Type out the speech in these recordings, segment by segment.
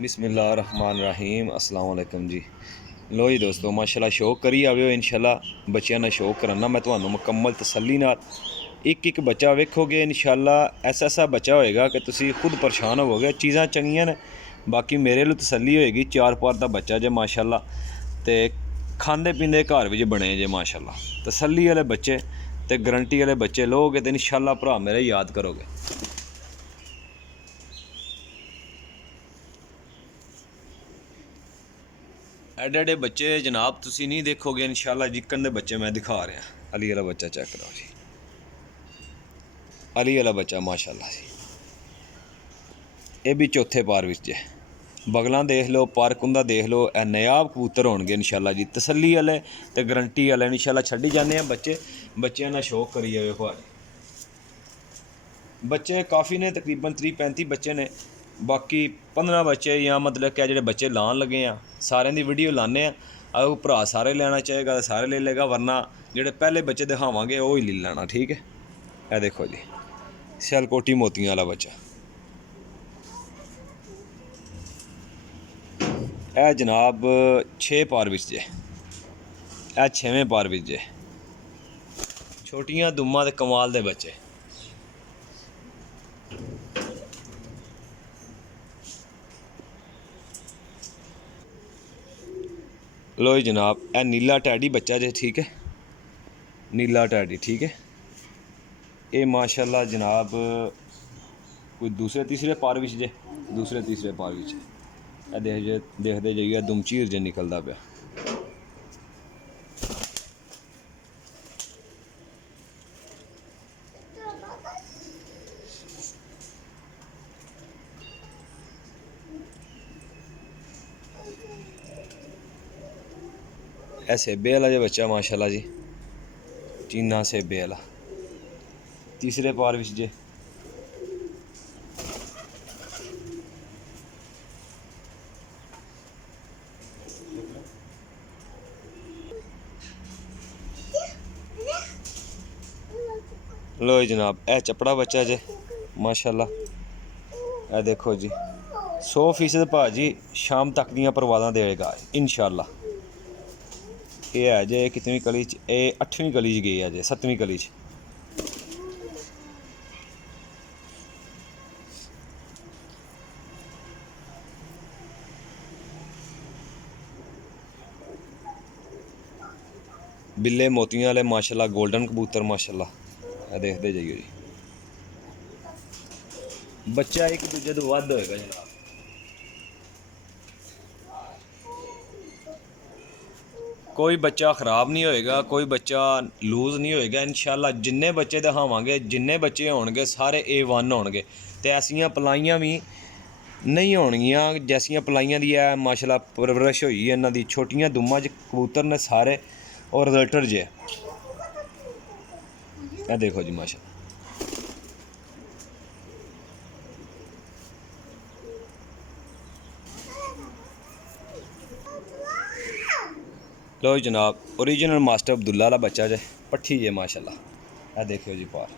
बिस्मिल्लाहिर्रहमानिर्रहीम अस्सलाम वालेकुम जी। लो जी दोस्तों, माशाल्लाह शौक करी आवे हो इंशाल्लाह बच्चों ने शौक कराना मैं तुहानू मुकम्मल तसल्ली नाल एक बच्चा वेखोगे इंशाल्लाह ऐसा बच्चा होएगा कि तुसी खुद परेशान होवोगे। चीज़ां चंगियां ने, बाकी मेरे लिए तसल्ली होएगी। 4 पार दा बच्चा जे माशाल्लाह, ते खांदे पींदे घर विच बने जे माशाल्लाह। तसल्ली वाले बच्चे ते गारंटी वाले बच्चे लोगे तो इंशाल्लाह भरा मेरे याद करोगे। एडे एडे बच्चे जनाब तुसी नहीं देखोगे इंशाल्लाह जिक्कन दे बच्चे मैं दिखा रहा। अली वाला बच्चा चेक करो जी, अली वाला बच्चा माशाल्लाह जी। ये भी चौथे पार विच जे। बगलां देख लो, पारकुंदा देख लो, ए नायाब कबूतर होणगे इंशाल्लाह जी। तसल्ली वाले ते गारंटी वाले इंशाल्लाह छड्डी जाने बच्चे। बच्चों ना शौक करी जावे भाजी। बच्चे काफ़ी ने, तकरीबन 30-35 बच्चे ने। बाकी 15 बच्चे या मतलब क्या जो बच्चे लान लगे हैं सारे दी वीडियो लाने। अगर भरा सारे लेना चाहेगा तो सारे ले लेगा, वरना जोड़े पहले बच्चे दिखावांगे वो ही ले लेना। ठीक है, यह देखो जी सियालकोटी मोतियां वाला बच्चा। यह जनाब 6 पार विच जे, यह 6वें पार विच जे। छोटियां दुम्मा ते कमाल दे बच्चे। लो जी जनाब, यह नीला टैडी बच्चा जे। ठीक है, नीला टैडी। ठीक है, ये माशाल्लाह जनाब कोई दूसरे तीसरे पार विच जे, दूसरे तीसरे पार विच। देखते जाइए दुमचीर जे निकलता पाया। यह सेबे वाला जो बच्चा माशाल्लाह जी, चीना सेबे वाला तीसरे पार विच जे। लो जनाब, यह चपड़ा बच्चा जे माशाल्लाह। यह देखो जी 100% भाजी शाम तक दियां परवादां देगा इंशाल्लाह। ये है जे कितनी गली च, ये 8वीं गली च गई है जे, 7वीं गली च। बिल्ले मोतियां वाले माशाल्लाह, गोल्डन कबूतर माशाल्लाह। देखते जाइए जी, बच्चा एक दूजे तो वध होएगा जनाब। कोई बच्चा ख़राब नहीं होएगा, कोई बच्चा लूज़ नहीं होएगा इंशाल्लाह। जिन्ने बच्चे दिखावांगे, जिन्ने बच्चे होणगे सारे A1 होणगे। ते ऐसियां पलाइयां भी नहीं होणगियां जैसियां पलाइयां दी है माशाल्लाह परवरिश होई है इन्हां दी। छोटियां दुम्मा च कबूतर ने सारे और रिजल्टर जे। यह देखो जी माशाल्लाह। लो जनाब, ओरिजिनल मास्टर अब्दुल्ला वाला बच्चा जे, पट्ठी जे माशाल्लाह। यह देखो जी पार।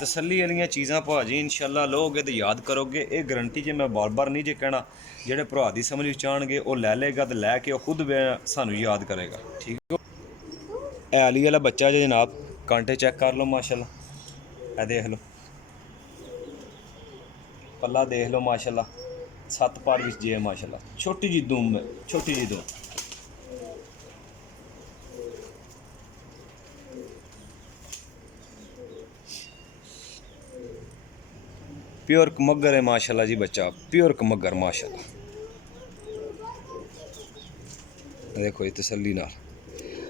तसल्ली वाली चीज़ां भाजी इंशाल्लाह लोगे तो याद करोगे। ये गारंटी जे मैं बार बार नहीं जे कहना। जेड़े भरा दी समझ चाहणगे वो लै लेगा, तो लैके खुद सानू याद करेगा। ठीक है, यह अली वाला बच्चा जे जनाब, कांटे चेक कर लो माशाल्लाह। यह देख लो पल्ला देख लो माशाल्लाह, 7 पार विच जे माशाल्लाह। छोटी जी दुम, छोटी जी दुम। प्योर कमगर है माशाल्लाह जी बच्चा, प्योर कमगर माशाल्लाह। देखो जी तसल्ली नाल।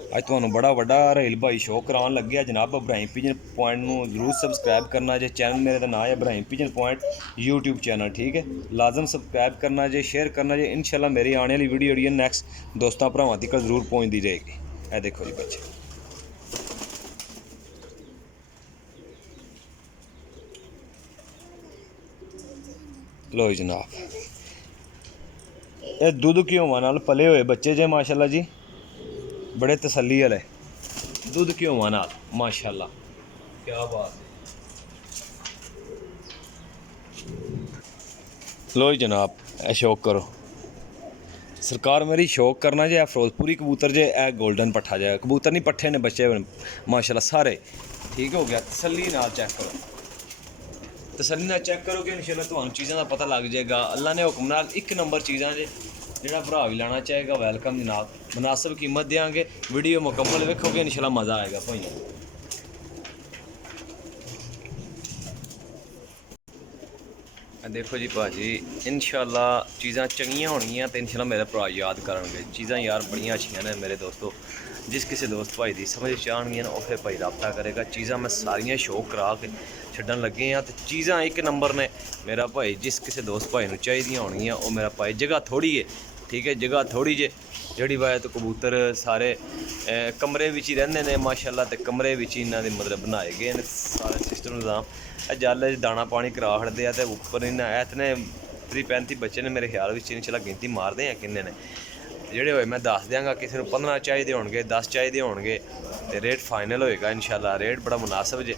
अज तुहानू बड़ा वड्डा रेल भाई शो करान लगे जनाब। इब्राहिम पिजन पॉइंट नू जरूर सबसक्राइब करना जे। चैनल मेरे का नाम है Ibrahim pigeon point YouTube channel. ठीक है, लाजम सबसक्राइब करना जे, शेयर करना जे। इंशाल्लाह मेरी आने वाली वीडियो जी नैक्सट दोस्तां भरावां तक जरूर पहुँचती रहेगी। यह देखो जी बच्चे। लो जनाब, ये दुध घ्योवां नाल पले हुए बच्चे जे माशाल्लाह जी, बड़े तसल्ली वाले। दुध घ्योवां नाल माशाल्लाह, क्या बात है। लो जी जनाब, ए शौक करो सरकार मेरी शौक करना जे फिरोजपुरी कबूतर जे ए गोल्डन पट्ठा जे कबूतर नहीं पट्ठे ने बच्चे माशाल्लाह सारे ठीक हो गया। तसल्ली नाल चेक करो, तसल्ली नाल चेक करोगे इंशाल्लाह तुहानू चीज़ों का पता लग जाएगा। अल्लाह ने हुक्म नाल एक नंबर चीज़ां जे जिहड़ा भरा भी लेना चाहेगा वैलकम जनाब, मुनासिब कीमत देंगे। वीडियो मुकम्मल वेखोगे इंशाल्लाह मज़ा आएगा भाई। देखो जी भाजी इंशाल्लाह चीज़ां चंगियां होणगियां तो इंशाल्लाह मेरे भरा याद करनगे। चीज़ां यार बड़ियां अच्छियां ने मेरे दोस्तों, जिस किसी दोस्त भाई की समझ च आउणगियां वो फिर भाई रब्ता करेगा। चीज़ां मैं सारियां शौक करा के छड्डन लगे हाँ, तो चीज़ां एक नंबर ने मेरा भाई। जिस किसी दोस्त भाई नूं चाहिदियां होणगियां वो मेरा भाई, जगह थोड़ी है ठीक है, जगह थोड़ी जे जड़ी वजह तो कबूतर सारे कमरे विच ही रहिंदे ने माशाल्लाह, तो कमरे विच ही इन्हां दे मतलब बनाए गए ने सारे सिस्टम निज़ाम। जल दाना पानी करा छड़दे आ ते उप्पर इन्हां इतने 30-35 बच्चे ने मेरे ख्याल विच इंशाल्लाह गिनती मारदे हैं किन्ने ने जेह्ड़े होए मैं दस देंगा। किसी नूं 15 चाहिए होणगे, 10 चाहिए होणगे ते रेट फाइनल होएगा इंशाल्लाह। रेट बड़ा मुनासिब जे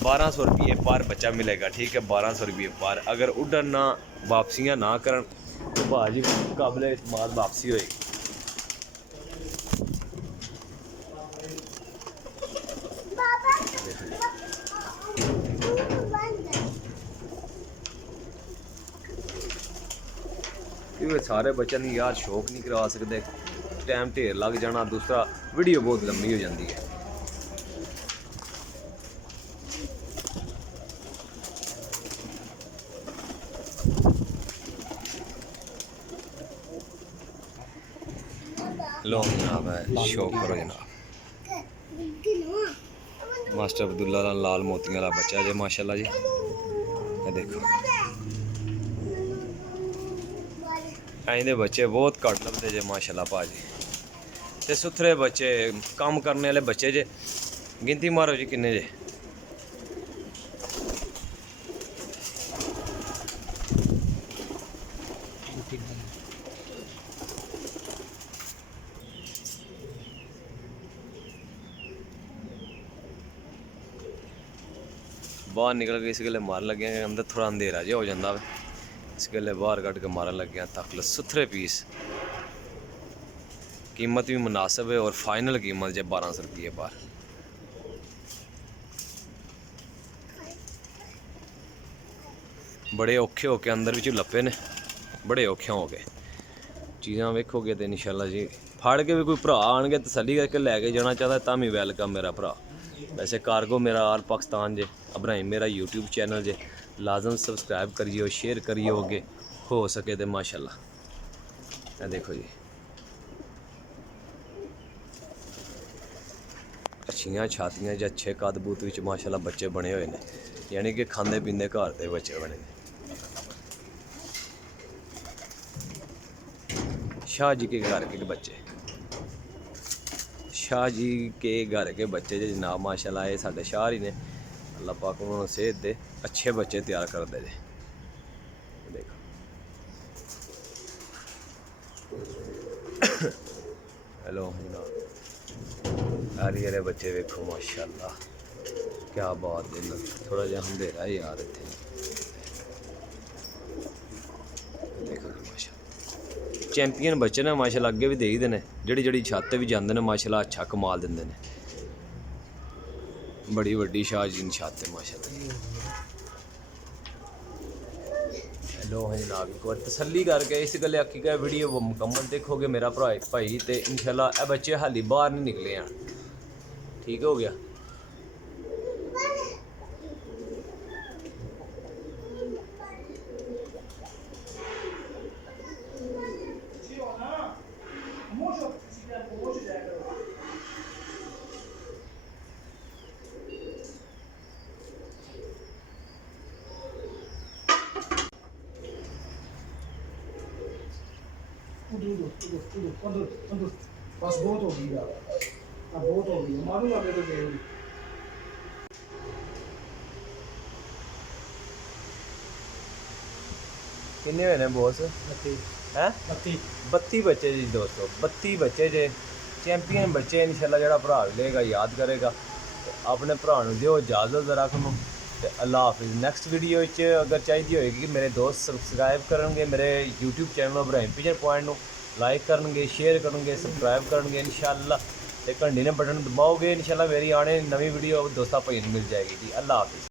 1200 रुपये पर बच्चा मिलेगा ठीक है, 1200 रुपये पर। अगर उड़न ना वापसियाँ ना करन तो भाजी काबिले इस्तेमाल वापसी होएगी। क्योंकि सारे बच्चों की यार शौक नहीं करा सकते, टाइम ढेर लग जाना, दूसरा वीडियो बहुत लंबी हो जाती है। लो जनाब है शौक करो जनाब। मास्टर अब्दुल्ला दा लाल मोतियां वाला बच्चा जे माशाल्लाह जी, ये देखो इंदे बच्चे बहुत घट लभदे जे माशाल्लाह भाजी। ते सुथरे बच्चे काम करने वाले बच्चे जे, गिनती मारो जी किन्ने जे। बाहर निकल के इस गले मारन लगे, अंदर थोड़ा अंधेरा जो हो जाता है, इस गले बाहर कट के मारन लगे। तक सुथरे पीस, कीमत भी मुनासिब है और फाइनल कीमत जो 1200 रुपये पर। बड़े औखे होके अंदर भी लपे ने, बड़े औखे हो गए। चीज़ां वेखोगे तो इंशाल्लाह जी फाड़ के भी कोई भरा आएंगे तसली करके लैके जाना चाहता है तां भी वैलकम मेरा भरा। वैसे कार्गो मेरा आल पाकिस्तान जे, अब्राहिम मेरा यूट्यूब चैनल जे, लाजम सब्सक्राइब करिए, शेयर करिए होगे हो सके तो माशाल्लाह। देखो जी अच्छियां छातियां च अच्छे कदबूत विच माशाल्लाह बच्चे बने हुए हैं, यानी कि खांदे पींदे घर के बच्चे बने। शाह जी के घर के बच्चे, शाह जी के घर के बच्चे जे जनाब माशाल्लाह। ये साडे शाह ही ने, अल्लाह पाक उन्होंने सेहत दे, अच्छे बच्चे तैयार करते जे। देखो हेलो हरी हरे बच्चे वेखो माशाल्लाह, क्या बात है। थोड़ा जहा अंधेरा है यार इतने, देखो माशाल्लाह चैंपियन बच्चे ने माशाल्लाह। अगे भी देखते हैं जड़ी जड़ी छत भी जाते हैं माशाल्लाह, अच्छा कमाल देंगे ने। बड़ी वड्डी शाह जी की छत है माशाल्लाह। लो जनाब एक बार तसल्ली करके इस गले आखी गए वीडियो मुकम्मल देखोगे मेरा भरा भाई, तो इंशाल्लाह ए बच्चे हाली बाहर नहीं निकले हैं, ठीक हो गया। बस बहुत हो गई यार, अब बहुत हो गई, मारूंगा मैं तो देर। किन्ने हुए ने बॉस? 32 बच्चे जी दोस्तों, 32 बच्चे जे चैंपियन बच्चे इंशाल्लाह। जरा भरा लेगा याद करेगा, अपने भरा दियो इजाजत जरा ਤੇ ਅੱਲਾ ਹਾਫਿਜ਼। ਨੈਕਸਟ ਵੀਡੀਓ ਵਿੱਚ ਅਗਰ ਚਾਹੀਦੀ ਹੋਏਗੀ ਮੇਰੇ ਦੋਸਤ ਸਬਸਕ੍ਰਾਈਬ ਕਰਨਗੇ ਮੇਰੇ YouTube channel Ibrahim Pigeon point ਨੂੰ, ਲਾਈਕ ਕਰਨਗੇ, ਸ਼ੇਅਰ ਕਰਨਗੇ, ਸਬਸਕ੍ਰਾਈਬ ਕਰਨਗੇ ਇਨਸ਼ਾਅੱਲਾ, ਤੇ ਘੰਟੀ ਨੇ ਬਟਨ ਦਬਾਓਗੇ ਇਨਸ਼ਾਅੱਲਾ ਮੇਰੀ ਆਣੇ ਨਵੀਂ ਵੀਡੀਓ ਦੋਸਤਾਂ ਭਾਈ ਨੂੰ ਮਿਲ ਜਾਏਗੀ ਜੀ। ਅੱਲਾ ਹਾਫਿਜ਼।